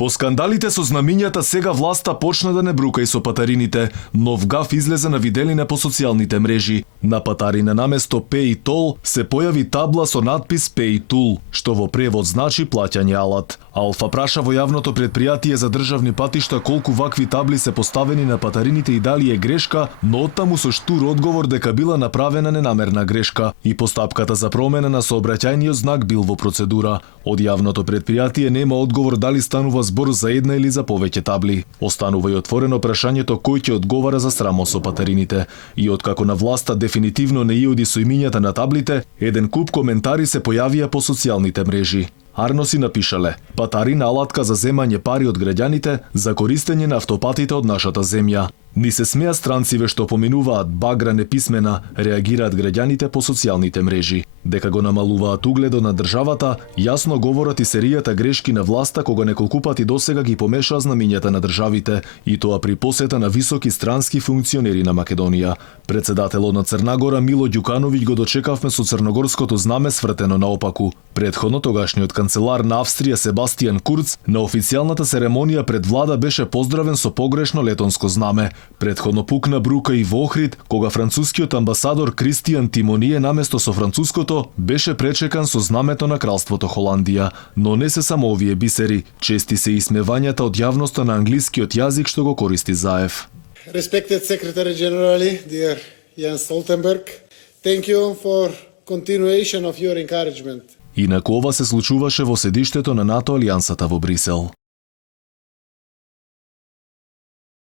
По скандалите со знамињата сега власта почна да не брука и со патарините. Нов гаф излезе на виделина по социјалните мрежи. На патарина наместо Pay Toll се појави табла со надпис Pay Tool, што во превод значи плаќање алат. Алфа праша во јавното предпријатие за државни патишта колку вакви табли се поставени на патарините и дали е грешка, но оттаму со штур одговор дека била направена ненамерна грешка и постапката за промена на сообраќајниот знак бил во процедура. Од јавното предпријатие нема одговор дали станува збор за една или за повеќе табли. Останува и отворено прашањето кој ќе одговара за срамот со патарините. И откако на власта дефинитивно не иоди со имињата на таблите, еден куп коментари се појавија по социјалните мрежи. Арно си напишале: патарина алатка за земање пари од граѓаните за користење на автопатите од нашата земја. Ни се смеа странциве што поминуваат багра неписмена, реагираат граѓаните по социјалните мрежи. Дека го намалуваат угледот на државата, јасно говорат и серијата грешки на власта кога неколку пати досега ги помешаа знамињата на државите, и тоа при посета на високи странски функционери на Македонија. Председателот на Црна Гора Мило Ѓукановиќ го дочекавме со црногорското знаме свртено наопаку. Предходно тогашниот канцелар на Австрија Себастијан Курц на официјалната церемонија пред влада беше поздравен со погрешно летонско знаме. Предходно пукна брука и во Охрид, кога францускиот амбасадор Кристијан Тимоние наместо со француското беше пречекан со знамето на кралството Холандија. Но не се само овие бисери, чести се исмевањата од јавноста на англискиот јазик што го користи Заев. Respected Secretary General, dear Jens Stoltenberg, thank you for continuation of your encouragement. Инаку ова се случуваше во седиштето на НАТО алијансата во Брисел.